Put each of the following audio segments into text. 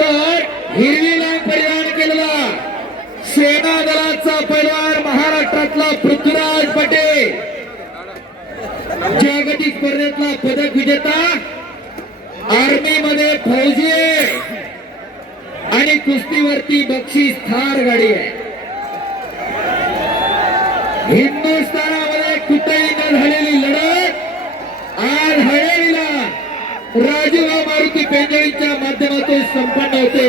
तर हिरवीला परिधान केलेला सेना दलाचा पैलवान महाराष्ट्रातला पृथ्वीराज पटेल जागतिक स्पर्धेतला पदक विजेता आर्मी मध्ये फौजी आहे आणि कुस्तीवरती बक्षीस थार गाडी आहे. हिंदुस्थानामध्ये कुठेही न झालेली लढत आज हळेवीला राजूभाऊ मारुती पेंजळीच्या माध्यमातून संपन्न होते.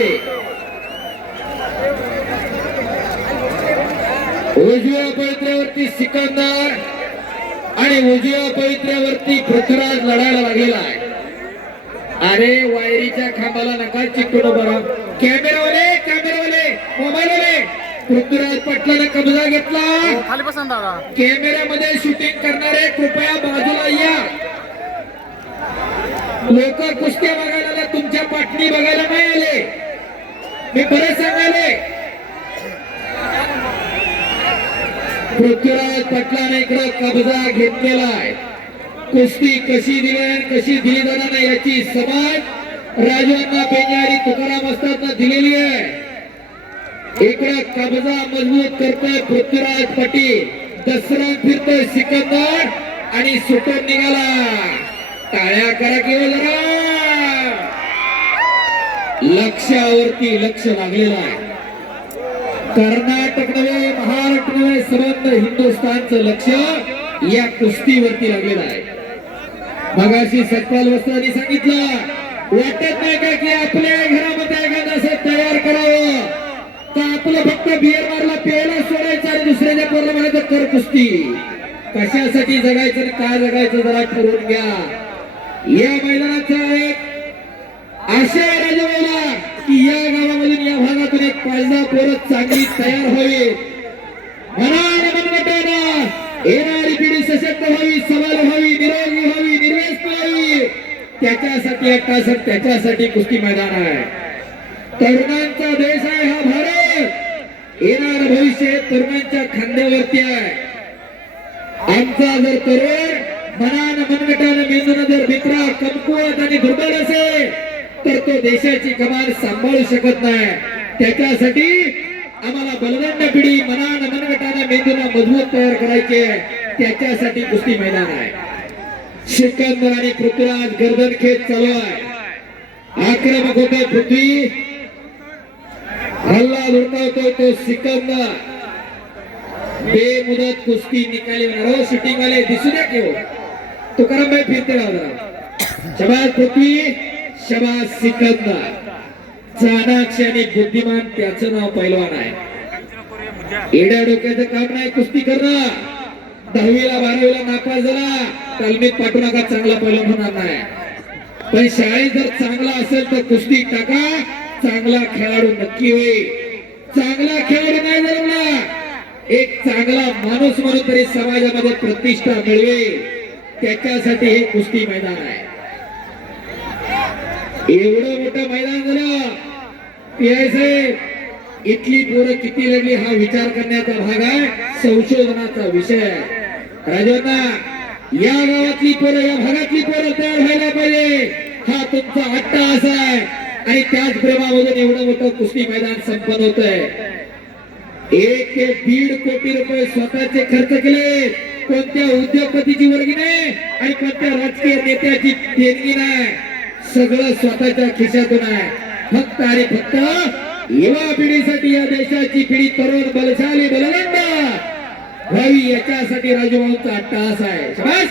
उजव्या पवित्र्यावरती सिकंदर आणि उजव्या पवित्र्यावरती पृथ्वीराज लढायला लागलेला आहे. अरे वायरीच्या खांबाला नका चिकटून बरा. कॅमेरावाले मोबाईलवाले पृथ्वीराज पाटलाने कब्जा घेतला. कॅमेऱ्यामध्ये शूटिंग करणारे कृपया बाजूला या. लोक कुस्त्या बघायला आले, तुमच्या पाटणी बघायला नाही आले. मी बरेच सांगाले पृथ्वीराज पाटलाने इकडे कब्जा घेतलेला आहे. कुस्ती कशी दिली आणि कशी दिली जाणार नाही याची समज राजांना पेंजारी तुकाराम असताना दिलेली आहे. इकडे कब्जा मजबूत करतोय पृथ्वीराज पाटील. दसरा फिरतोय सिकंदर आणि सुटून निघाला. टाळ्या करा किंवा जरा. लक्ष्यावरती लक्ष लागलेलं आहे. कर्नाटक नव्हे, महाराष्ट्र नव्हे, सर्व हिंदुस्थानचं लक्ष या कुस्तीवरती लागलेलं आहे. मगाशी सत्पाल वस्त्रांनी सांगितलं, वाटत नाही का की आपल्या घरामध्ये एखादं असं तयार करावं तर आपलं फक्त बियर मारला प्यायला सोडायचं आणि दुसऱ्याच्या पोरला म्हणायचं कर कुस्ती. कशासाठी जगायचं आणि काय जगायचं जरा ठरवून घ्या. या मैदानाचा एक आशा आहे राजवाला की या गावामधून या भागातून एक 5-10 पोरं चांगली तयार व्हावी. मनाने मनगटानं येणारी पिढी सशक्त व्हावी, सबल व्हावी, निरोगी व्हावी, निर्व्यस्त व्हावी. त्याच्यासाठी एक तास त्याच्यासाठी कुस्ती मैदान आहे. तरुणांचा देश आहे हा भारत. येणार भविष्य तरुणांच्या खांद्यावरती आहे. आमचा जर तरुण मनानं मनगटानं मेंदून जर मित्रा कमकुवत आणि दुर्बल असेल तर तो देशाची कमान सांभाळू शकत नाही. त्याच्यासाठी आम्हाला बलदंड पिढी मनानं मनगटानं मेंदूला मजबूत तयार करायचे. त्याच्यासाठी कुस्ती मैदान आहे. सिकंदर आणि पृथ्वीराज गर्दन खेच चालू आहे. आक्रमक होते पृथ्वी, हल्ला धुडकावतोय तो सिकंदर. बेमुदत कुस्ती निकाली होणार. शूटिंग वाले दिसू द्या की हो. तुकारामभाई फिरते राहणार. शबाज पृथ्वी, शबाज सिकंदर. चाणाक्ष आणि बुद्धिमान त्याचं नाव पैलवान आहे. एड्या डोक्याचं काम नाही कुस्ती करणं. 10वीला 12वीला नापास झाला तालमीत पाठवू नका, चांगला पैलवान होणार नाही. पण शाळेत जर चांगला असेल तर कुस्ती टाका. चांगला खेळाडू नक्की होईल. चांगला खेळाडू नाही जमला एक चांगला माणूस म्हणून तरी समाजामध्ये प्रतिष्ठा मिळवेल. त्याच्यासाठी हे कुस्ती मैदान आहे. एवढं मोठं मैदान झालं. पीआय साहेब इथली पोरं किती लागली हा विचार करण्याचा भाग आहे, संशोधनाचा विषय आहे. राजांना या गावातली पोरं, या भागातली पोरं तयार व्हायला पाहिजे. हा तुमचा अट्टाहास आहे आणि त्याच प्रेमामधून एवढं मोठं कुस्ती मैदान संपन्न होत आहे. 1 ते 1.5 कोटी रुपये स्वतःचे खर्च केले. कोणत्या उद्योगपतीची वर्गी नाही आणि कोणत्या राजकीय नेत्याची देणगी नाही. सगळं स्वतःच्या खिशातून आहे. फक्त आणि फक्त युवा पिढीसाठी, या देशाची पिढी तरुण बलशाली बलवंत व्हावी याच्यासाठी राजूभाऊंचा अट्टहास आहे. शाबास.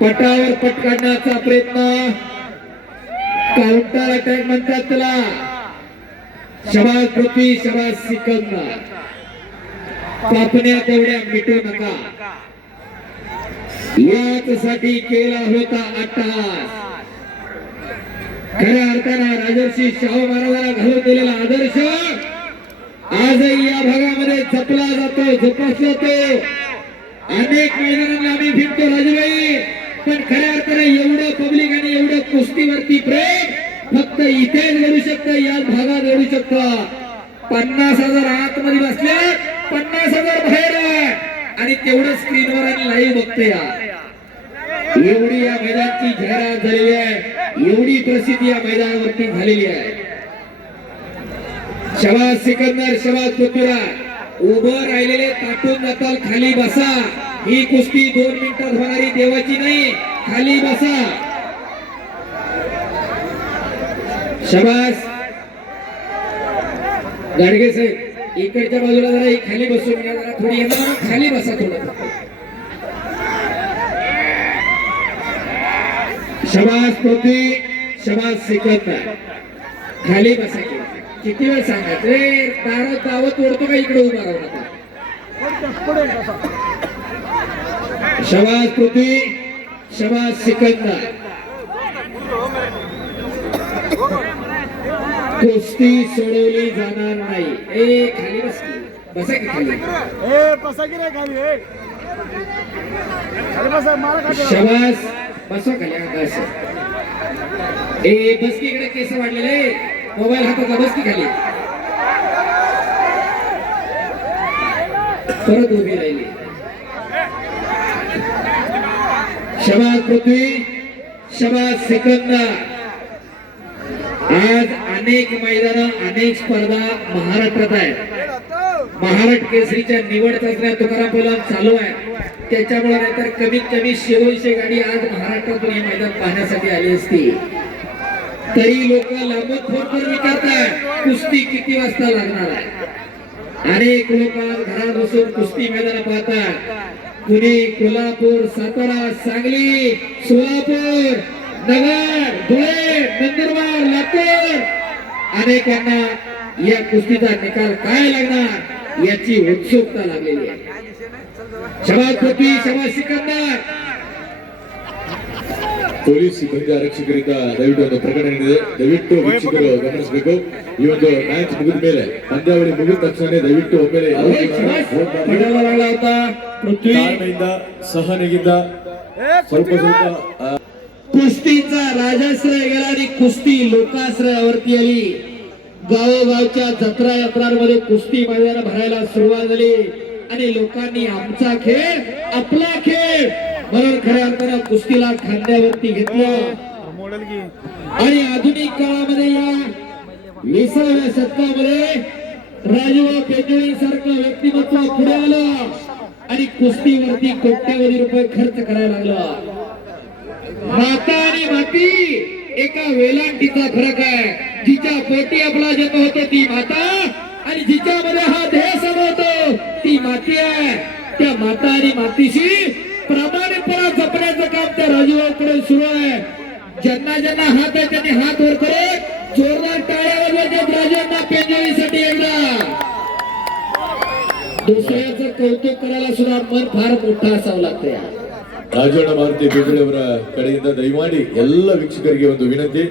पटावर पट काढण्याचा प्रयत्न, काउंटर अटॅक म्हणतात त्याला. शबाज पृथ्वी, शबाज सिकंदर. कापण्या तेवढ्या मिटू नका. यासाठी केला होता अट्टहास. खऱ्या अर्थानं राजर्षी शाहू महाराजांना घालून दिलेला आदर्श आजही या भागामध्ये जपला जातो, जोपासला जातो. अनेक मैदानांना आम्ही फिरतो राजूबाई, पण खऱ्या अर्थानं एवढं पब्लिक आणि एवढं कुस्तीवरती प्रेम फक्त इथेच घडू शकतं, याच भागात घडू शकतं. 50,000 आतमध्ये बसले, 50,000 बाहेर आहे आणि तेवढं स्क्रीनवर आणि लाईव्ह बघते. एवढी या मैदानाची जाहिरात झालेली आहे, एवढी प्रसिद्धी या मैदानावरती झालेली आहे. शबाज सिकंदर, शबाज पृथ्वीराज. उभं राहिलेले ताटून जाताल, खाली बसा. ही कुस्ती 2 मिनिटात होणारी देवाची नाही, खाली बसा. शबाज गाडगे साहेब, इकडच्या बाजूला जरा खाली बसून घ्या, जरा थोडी येणार, खाली बसा थोडं. शबाज पृथ्वी, शबाज सिकंदर, खाली बसा. किती वेळ सांगायचं रे, दारात दावत ओढतो का इकडे उभा राहू नका. शबाज पृथ्वी, शबाज सिकंदर. कुस्ती सोडवली जाणार नाही. ए खाली बस की, बसा की खाली. बसा की रे खाली. बसा मला शबाज बसवा खाली. आकाश ए बस की इकडे, केस वाढलेले, मोबाईल हातातला, बस की खाली. परत उभी राहिली. शबाज पृथ्वी, शबाज सिकंदर. आज अनेक मैदान, अनेक स्पर्धा महाराष्ट्रात आहेत. महाराष्ट्र केसरीच्या निवड चाचण्या तुकाराम पैलवान चालू आहे. त्याच्यामुळे नाहीतर कमीत कमी 100 गाडी आज महाराष्ट्रातून हे मैदान पाहण्यासाठी आली असती. तरी लोक लांबून फोन करून विचारतात कुस्ती किती वाजता लागणार आहे. अनेक लोक आज घरात बसून कुस्ती मैदान पाहतात. पुणे, कोल्हापूर, सातारा, सांगली, सोलापूर, नगर, धुळे, नंदुरबार, लातूर, अनेकांना या कुस्तीचा निकाल काय लागणार याची उत्सुकता लागलेली आहे. शबाज पृथ्वी, शबाज सिकंदर. ಪೊಲೀಸ್ ಸಿಬ್ಬಂದಿ ಆರಕ್ಷಕರಿಂದ ದಯವಿಟ್ಟು ಒಂದು ಪ್ರಕಟಣೆ ಇದೆ, ದಯವಿಟ್ಟು ವೀಕ್ಷಕರು ಗಮನಿಸಬೇಕು. ಈ ಒಂದು ಮ್ಯಾಚ್ ಮುಗಿದ ಮೇಲೆ, ಪಂದ್ಯಾವಳಿ ಮುಗಿದ ತಕ್ಷಣ ದಯವಿಟ್ಟು ಒಮ್ಮೆಲೆ ತಾಳ್ಮೆಯಿಂದ, ಸಹನೆಯಿಂದ ಸ್ವಲ್ಪ कुस्तीचा राजाश्रय गेला आणि कुस्ती लोकाश्रयावरती आली. गावोगावच्या जत्रा यात्रांमध्ये कुस्ती मैदान भरायला सुरुवात झाली आणि लोकांनी आमचा खेळ, आपला खेळ म्हणून खऱ्या अर्थानं कुस्तीला खांद्यावरती घेतलं. आणि आधुनिक काळामध्ये या 20व्या शतकामध्ये राजूभाऊ पेंजोळी सारखं व्यक्तिमत्व पुढे आलं आणि कुस्तीवरती कोट्यावधी रुपये खर्च करायला लागला. माता आणि माती एका वेलांटीचा फरक आहे. जिच्या पोटी आपला जन्म होतो ती माता आणि जिच्यामध्ये हा देह समोरतो ती माती आहे. त्या माता आणि मातीशी प्रामाणिकपणा जपण्याचं काम त्या राजूभाऊकडे सुरू आहे. ज्यांना ज्यांना हात आहे त्यांनी हात वर करत जोरदार टाळ्या वाजवायच्या राजांना पेंजोळीसाठी एकदा. दुसऱ्याचं कौतुक करायला सुद्धा मन फार मोठा असावं लागतं. ರಾಜಣ್ಣ ಮಾರುತಿ ಬೇಜಳವರ ಕಡೆಯಿಂದ ದಯಮಾಡಿ ಎಲ್ಲ ವೀಕ್ಷಕರಿಗೆ ಒಂದು ವಿನಂತಿ,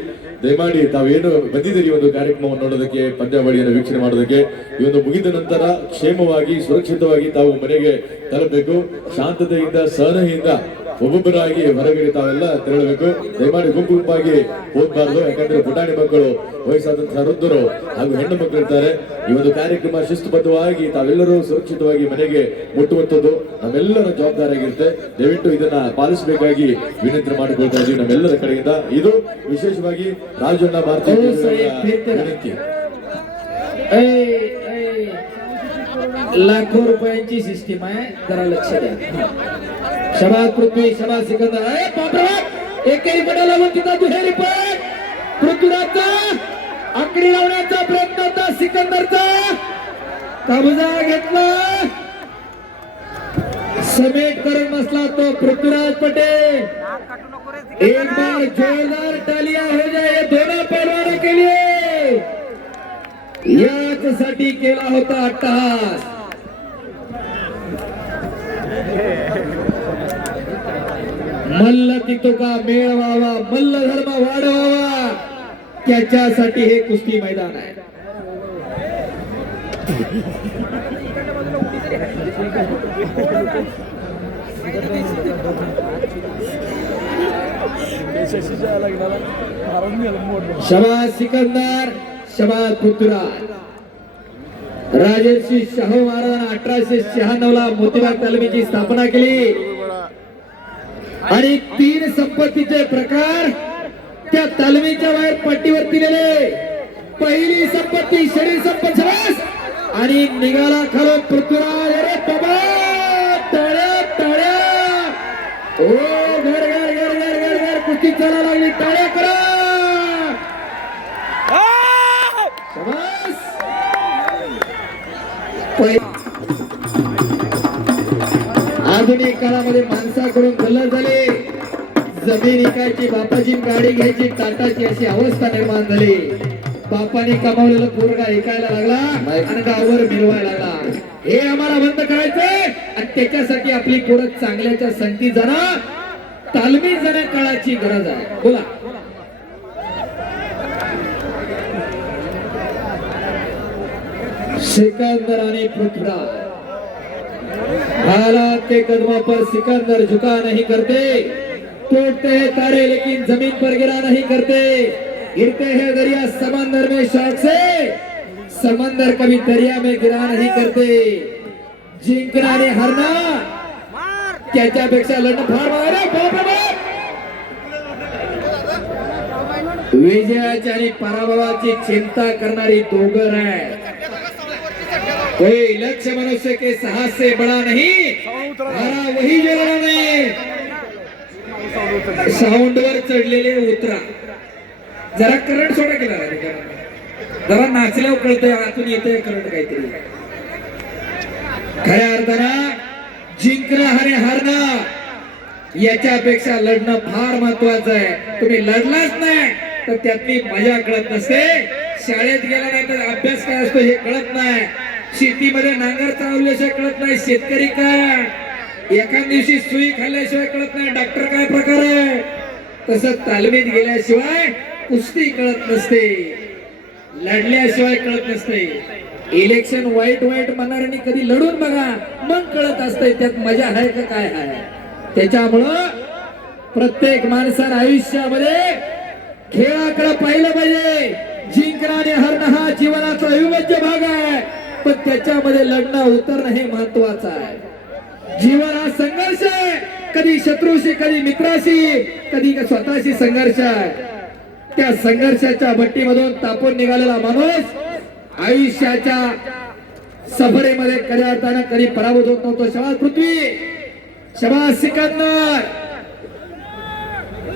ದಯಮಾಡಿ ತಾವೇನು ಬಂದಿದ್ದೀರಿ ಒಂದು ಕಾರ್ಯಕ್ರಮವನ್ನು ನೋಡೋದಕ್ಕೆ, ಪಂದ್ಯಾವಳಿಯನ್ನು ವೀಕ್ಷಣೆ ಮಾಡೋದಕ್ಕೆ, ಈ ಒಂದು ಮುಗಿದ ನಂತರ ಕ್ಷೇಮವಾಗಿ ಸುರಕ್ಷಿತವಾಗಿ ತಾವು ಮನೆಗೆ ತಲುಪಬೇಕು. ಶಾಂತತೆಯಿಂದ, ಸಹನೆಯಿಂದ ಒಬ್ಬೊಬ್ಬರಾಗಿ ಹೊರಗಡೆ ತಾವೆಲ್ಲ ತೆರಳಬೇಕು. ದಯಮಾಡಿ ಗುಂಪಾಗಿ ಹೋಗ್ಬಾರ್ದು, ಯಾಕಂದ್ರೆ ಪುಟಾಣಿ ಮಕ್ಕಳು, ವಯಸ್ಸಾದಂತಹ ವೃದ್ಧರು ಹಾಗೂ ಹೆಣ್ಣು ಮಕ್ಕಳು ಇರ್ತಾರೆ. ಈ ಒಂದು ಕಾರ್ಯಕ್ರಮ ಶಿಸ್ತುಬದ್ಧವಾಗಿ ತಾವೆಲ್ಲರೂ ಸುರಕ್ಷಿತವಾಗಿ ಮನೆಗೆ ಮುಟ್ಟುವಂಥದ್ದು ನಮ್ಮೆಲ್ಲರ ಜವಾಬ್ದಾರಿಯಾಗಿರುತ್ತೆ. ದಯವಿಟ್ಟು ಇದನ್ನ ಪಾಲಿಸಬೇಕಾಗಿ ವಿನಂತಿ ಮಾಡಿಕೊಳ್ತಾ ಇದ್ದೀವಿ ನಮ್ಮೆಲ್ಲರ ಕಡೆಯಿಂದ. ಇದು ವಿಶೇಷವಾಗಿ ರಾಜಣ್ಣ ಭಾರತೀಯ ವಿನಂತಿ. लाखो रुपयांची सिस्टीम आहे, जरा लक्ष द्या. शबाज पृथ्वी, शबाज सिकंदर. अरे बापरे, एकेरी पडा लावून तिथं दुहेरी पण पृथ्वीराजचा आकडी लावण्याचा प्रयत्न होता. सिकंदरचा कब्जा घेतला, समेट करून बसला तो पृथ्वीराज पटेल. एक बार जोरदार तालियां हो जाए दोनों पहलवानों के लिए. यासाठी केला होता अट्टहास. मल्ल तितोका मेळ व्हावा, मल्ल धर्म वाढवावा, त्याच्यासाठी हे कुस्ती मैदान आहे. शबाज सिकंदर, शबाज पृथ्वीराज. राजर्षी शाहू महाराजांनी 1896 ला मोतीबाग तालमीची स्थापना केली आणि 3 संपत्तीचे प्रकार त्या तालमीच्या बाहेर पट्टीवर दिलेले. पहिली संपत्ती वरती शरीर संपत आणि निघाला खालून पृथ्वीराज. अरे बाबा टाळ्या टाळ्या. ओ घर घर घर घर घर घर कुस्ती चाला लागली. टाळ्या करा. शाबास. आधुनिक काळामध्ये माणसाकडून गल्लत झाले. जमीन विकायची, बापाची गाडी घ्यायची, टाटाची अशी अवस्था निर्माण झाली. बापाने कमावलेलं पोरगा ऐकायला लागला आणि गावावर मिळवायला लागला. हे आम्हाला बंद करायचंय आणि त्याच्यासाठी आपली पोरं चांगल्याच्या संगती जाणं, तालमीत जाण्या काळाची गरज आहे. बोला. सिकंदर आणि पृथ्वीराज. हालात के कदमों पर सिकंदर झुका नहीं करते, टूटते हैं तारे लेकिन जमीन पर गिरा नहीं करते. गिरते हैं दरिया समंदर में शौक से, समंदर कभी दरिया में गिरा नहीं करते. जिंकणं आणि हरणं त्याच्यापेक्षा लढणं फार महाग आहे. विजयाची आणि पराभवाची चिंता करणारी दोघं आहे. कोई लक्ष्य मनुष्य के साहस से बड़ा नहीं, हारा वही जो लढा नाही. साऊंड वर चढलेले उतरा. जरा करंट सोडा केला जरा नाचल्यावर कळतंय आतून येतंय करंट काहीतरी. खऱ्या अर्थानं जिंकणं आणि हारणं याच्यापेक्षा लढणं फार महत्वाचं आहे. तुम्ही लढलाच नाही तर त्यातली मजा कळत नसते. शाळेत गेला नाही तर अभ्यास काय असतो हे कळत नाही. शेतीमध्ये नांगर चालवल्याशिवाय कळत नाही शेतकरी काय. एका दिवशी सुई खाल्ल्याशिवाय कळत नाही डॉक्टर काय प्रकार आहे. तसं तालमीत गेल्याशिवाय कुस्ती कळत नसते, लढल्याशिवाय कळत नसते. इलेक्शन वाईट वाईट म्हणणाऱ्यांनी कधी लढून बघा, मग कळत असतंय त्यात मजा आहे का काय आहे. त्याच्यामुळं प्रत्येक माणसानं आयुष्यामध्ये खेळाकडे पाहिलं पाहिजे. जिंकणं आणि हरणं हा जीवनाचा अविभाज्य भाग आहे, पण त्याच्यामध्ये लढणं उतरणं हे महत्वाचं आहे. जीवन हा संघर्ष आहे. कधी शत्रूशी, कधी मित्राशी, कधी स्वतःशी संघर्ष आहे. त्या संघर्षाच्या भट्टीमधून तापून निघालेला माणूस आयुष्याच्या सफरेमध्ये कधी अर्थानं कधी पराभूत होत नव्हतो. शाबास पृथ्वी, शाबास सिकंदर,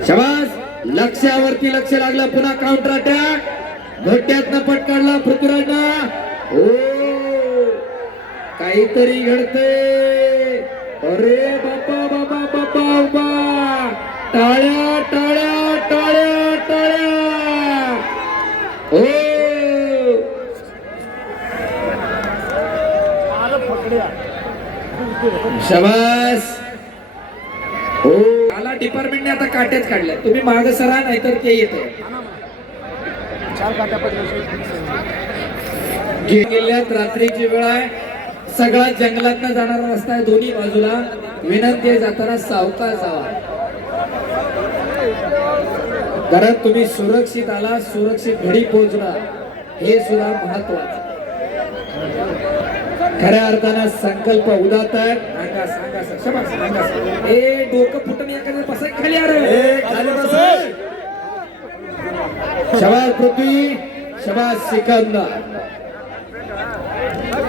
शाबास. लक्ष्यावरती लक्ष लागलं. पुन्हा काउंटर अटॅक. घोट्यातनं पट काढला पृथ्वीराजनं. ओ काहीतरी घडतंय. अरे बाबा बाबा बाबा बाबा. टाळ्या टाळ्या टाळ्या टाळ्या. ओ शाबास. हो आला डिपार्टमेंटने आता काट्याच काढल्या. तुम्ही माग सरा नाहीतर ते येतं. गेल्यात रात्रीची वेळ आहे. सगळा जंगलातनं जाणारा रस्ता आहे दोन्ही बाजूला. विनंती आहे जाताना सावकाश जावा. कारण तुम्ही सुरक्षित आला, सुरक्षित घरी पोहोचला हे सुद्धा महत्वाचं. खऱ्या अर्थानं संकल्प उदात आहे. सांगा सांगा शाबास सांगा. ए डोकं फुटून एखाद्या बसाय खाली. अरे खाली बसाय. शाबास पृथ्वी, शाबास सिकंदर.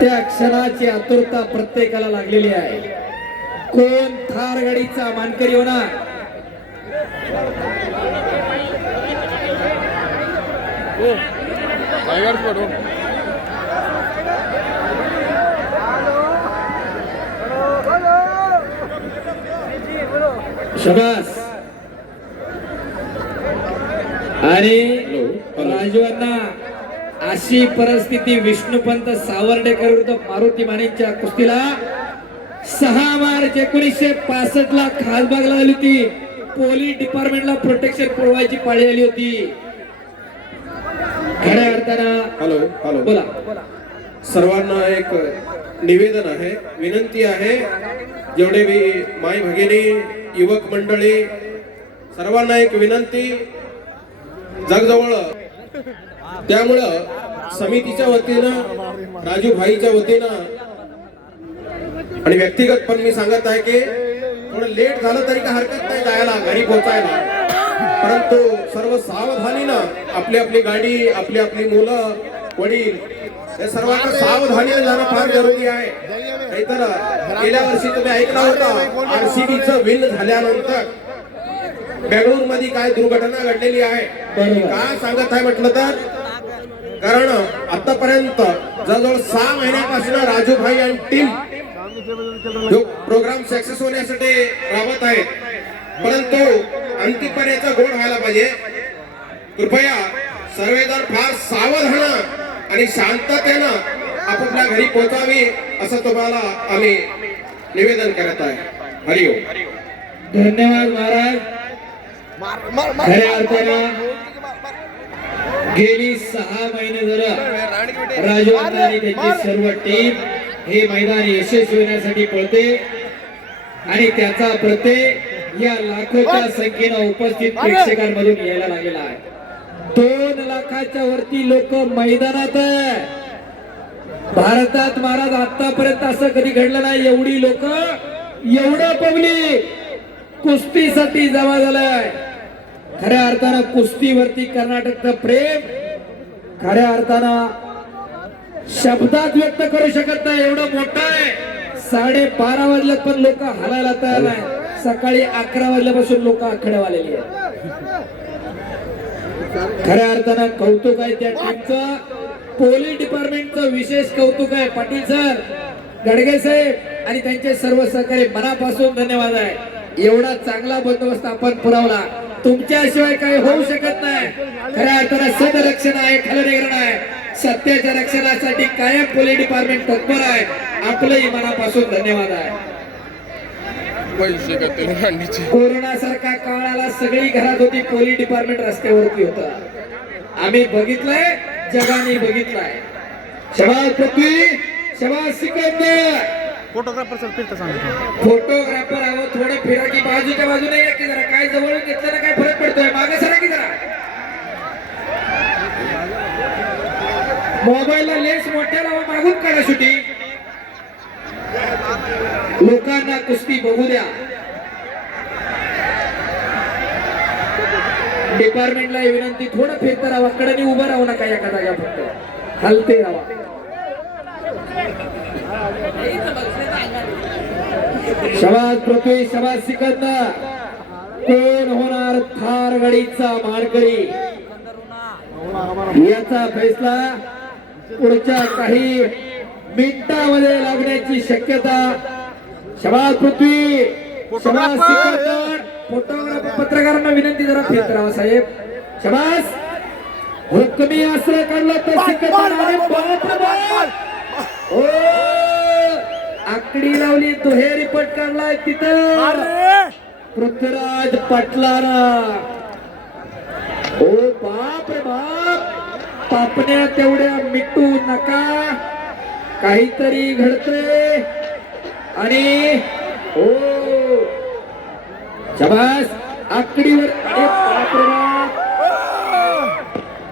त्या क्षणाची आतुरता प्रत्येकाला लागलेली आहे. कोण थार गाडीचा मानकरी होणार. शाबास. आणि राजवांना अशी परिस्थिती विष्णुपंत सावर्डेकर विरुद्ध मारुती मानेच्या कुस्तीला 6 मार्च 1965 ला खासबागला आली होती. पोलीस डिपार्टमेंटला प्रोटेक्शन पुरवायची पाळी आली होती. खऱ्या अर्थानं हॅलो हॅलो बोला. सर्वांना एक निवेदन आहे, विनंती आहे. जेवढे बी माय भगिनी, युवक मंडळी, सर्वांना एक विनंती. जगजवळ त्यामुळं समितीच्या वतीनं, राजू भाईच्या वतीनं आणि व्यक्तिगत पण मी सांगत आहे की थोडं लेट झालं तरी काय हरकत नाही जायला, घरी पोहोचायला. परंतु सर्व सावधानीनं आपली आपली गाडी, आपली आपली मुलं वडील या सर्वांना सावधानीने जाणं फार जरुरी आहे. नाहीतर गेल्या वर्षी तुम्ही ऐकला होता आरसीबीचं विन झाल्यानंतर बेंगळूर मध्ये काय दुर्घटना घडलेली आहे. का सांगत आहे म्हटलं तर कारण आतापर्यंत जवळजवळ 6 महिन्यापासून राजूभाई आणि टीम प्रोग्राम सक्सेस होण्यासाठी राबत आहेत. परंतु अंतिमपर्यंत गोड व्हायला पाहिजे. कृपया सर्वजण फार सावधान आणि शांततेनं आपापल्या घरी पोहोचावी असं तुम्हाला आम्ही निवेदन करत आहे. हरिओम. धन्यवाद महाराज. खऱ्या अर्थानं गेली 6 महिने झालं राजू अण्णा आणि त्यांची सर्व टीम हे मैदान यशस्वी होण्यासाठी पळते आणि त्याचा प्रत्यय या लाखोच्या संख्येनं उपस्थित प्रेक्षकांमधून यायला लागलेला आहे. 2 लाखाच्या वरती लोक मैदानात आहे. भारतात महाराज आतापर्यंत असं कधी घडलं नाही. एवढी लोक एवढं पब्लिक कुस्तीसाठी जमा झालंय. खऱ्या अर्थानं कुस्तीवरती कर्नाटकचं प्रेम खऱ्या अर्थानं शब्दात व्यक्त करू शकत नाही. एवढं मोठं आहे. 12:30 वाजल्यात पण लोक हलायला तयार नाही. सकाळी 11 वाजल्यापासून लोक आखड्यावर आलेली आहेत. खऱ्या अर्थानं कौतुक आहे त्या टीमचं. पोलीस डिपार्टमेंटचं विशेष कौतुक आहे. पाटील सर, गडगे साहेब आणि त्यांचे सर्व सहकारी मनापासून धन्यवाद आहे. एवढा चांगला बंदोबस्त आपण पुरवला. तुमच्याशिवाय काही होऊ शकत नाही. खऱ्या अर्थानं सदरक्षण आहे, खलनिग्रहण आहे. सत्याच्या रक्षणासाठी कायम पोलीस डिपार्टमेंट तत्पर आहे. आपलंही मनापासून धन्यवाद आहे. कोरोना सारखा काळाला सगळी घरात होती, पोलीस डिपार्टमेंट रस्त्यावरती होतं. आम्ही बघितलंय, जगाने बघितलंय. शबाज पृथ्वी, शबाज सिकंदर. फोटोग्राफर सर फिरता सांगा. फोटोग्राफर आहो, थोडे फिरा की बाजूच्या बाजूने या की जरा. काय जवळ घेतलं ना काय फरक पडतोय. मागे सरा की जरा. मोबाईलला लेन्स मोठ्या लावा, मागून काढा शूटिंग. लोकांना कुस्ती बघू द्या. डिपार्टमेंटला विनंती, थोडं फिरता राहा. कडे उभं राहू नका एका जागा, फक्त हलते राहा. शबाज पृथ्वी, शबाज सिकंदर. कोण होणार थार गाडीचा मानकरी याचा फैसला पुढच्या काही मिनिटांमध्ये लागण्याची शक्यता. शबाज पृथ्वी, शबाज सिकंदर. फोटोग्राफर पत्रकारांना विनंती, जरा फिरत राहा साहेब. शबाज. हुकमी आश्रय काढला तर सिकंदर. ओ आकडी लावली, दुहेरी पट काढलाय तिथं पृथ्वीराज पाटलारा. ओ बाप रे बाप. पापण्या तेवढ्या मिटू नका, काहीतरी घडतंय. आणि ओ शबास. आकडीवर, अरे बाप रे बाप.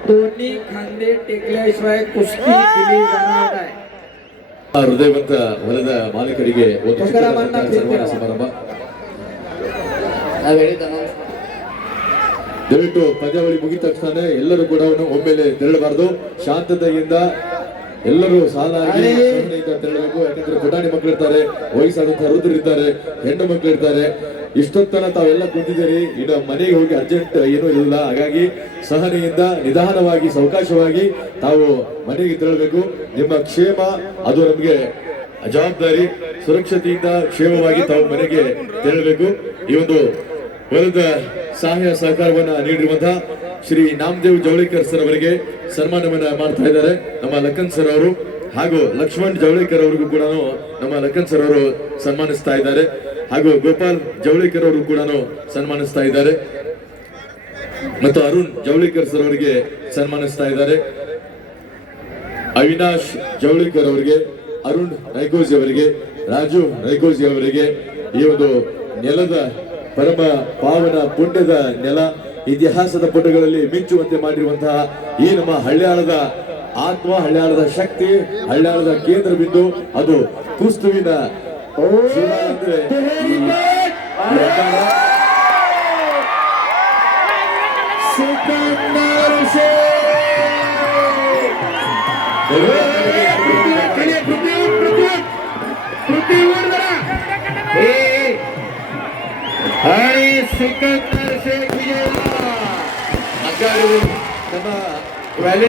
दोन्ही खांदे टेकल्याशिवाय कुस्ती केली जाणार नाही. ಹೃದಯವಂತ ಹೊಲದ ಮಾಲೀಕರಿಗೆ ಒಂದು ಸನ್ಮಾನ ಸಮಾರಂಭ. ದಯವಿಟ್ಟು ಪಂದ್ಯಾವಳಿ ಮುಗಿದ ತಕ್ಷಣ ಎಲ್ಲರೂ ಕೂಡ ಒಮ್ಮೆಲೆ ತೆರಳಬಾರದು. ಶಾಂತತೆಯಿಂದ ಎಲ್ಲರೂ ಸಾಲಾಗಿ ತೆರಳಬೇಕು. ಯಾಕಂದ್ರೆ ಪುಟಾಣಿ ಮಕ್ಕಳು ಇರ್ತಾರೆ, ವಯಸ್ಸಾದಂತಹ ವೃದ್ಧರಿರ್ತಾರೆ, ಹೆಣ್ಣು ಮಕ್ಕಳು ಇರ್ತಾರೆ. ಇಷ್ಟೊತ್ತನ ತಾವೆಲ್ಲ ಕುಂತಿದ್ದೀರಿ. ಇನ್ನು ಮನೆಗೆ ಹೋಗಿ ಅರ್ಜೆಂಟ್ ಏನೂ ಇಲ್ಲ. ಹಾಗಾಗಿ ಸಹನೆಯಿಂದ ನಿಧಾನವಾಗಿ ಸಾವಕಾಶವಾಗಿ ತಾವು ಮನೆಗೆ ತೆರಳಬೇಕು. ನಿಮ್ಮ ಕ್ಷೇಮ ಅದು ನಮಗೆ ಜವಾಬ್ದಾರಿ. ಸುರಕ್ಷತೆಯಿಂದ ಕ್ಷೇಮವಾಗಿ ತಾವು ಮನೆಗೆ ತೆರಳಬೇಕು. ಈ ಒಂದು ವರದ ಸಹಾಯ ಸಹಕಾರವನ್ನ ನೀಡಿರುವಂತಹ ಶ್ರೀ ನಾಮದೇವ್ ಜವಳೇಕರ್ ಸರ್ ಅವರಿಗೆ ಸನ್ಮಾನವನ್ನ ಮಾಡ್ತಾ ಇದ್ದಾರೆ ನಮ್ಮ ಲಕ್ಕನ್ ಸರ್ ಅವರು. ಹಾಗೂ ಲಕ್ಷ್ಮಣ್ ಜವಳೇಕರ್ ಅವರಿಗೂ ಕೂಡ ನಮ್ಮ ಲಕ್ಕನ್ ಸರ್ ಅವರು ಸನ್ಮಾನಿಸ್ತಾ ಇದ್ದಾರೆ. ಹಾಗೂ ಗೋಪಾಲ್ ಜವಳೇಕರ್ ಅವರು ಕೂಡ ಸನ್ಮಾನಿಸ್ತಾ ಇದ್ದಾರೆ. ಮತ್ತು ಅರುಣ್ ಜವಳೇಕರ್ ಸರ್ ಅವರಿಗೆ ಸನ್ಮಾನಿಸ್ತಾ ಇದ್ದಾರೆ. ಅವಿನಾಶ್ ಜವಳೇಕರ್ ಅವರಿಗೆ, ಅರುಣ್ ನೈಗೋಜಿ ಅವರಿಗೆ, ರಾಜು ನೈಗೋಜಿ ಅವರಿಗೆ ಈ ಒಂದು ನೆಲದ ಪರಮ ಪಾವನ ಪುಣ್ಯದ ನೆಲ, ಇತಿಹಾಸದ ಪುಟಗಳಲ್ಲಿ ಮಿಂಚುವಂತೆ ಮಾಡಿರುವಂತಹ ಈ ನಮ್ಮ ಹಳ್ಯಾಳದ ಆತ್ಮ, ಹಳ್ಯಾಳದ ಶಕ್ತಿ, ಹಳ್ಯಾಳದ ಕೇಂದ್ರ ಬಿಂದು ಅದು ಕುಸ್ತುವಿನ ಅಂದ್ರೆ आणि सिकंदर शेख विजयला त्यांना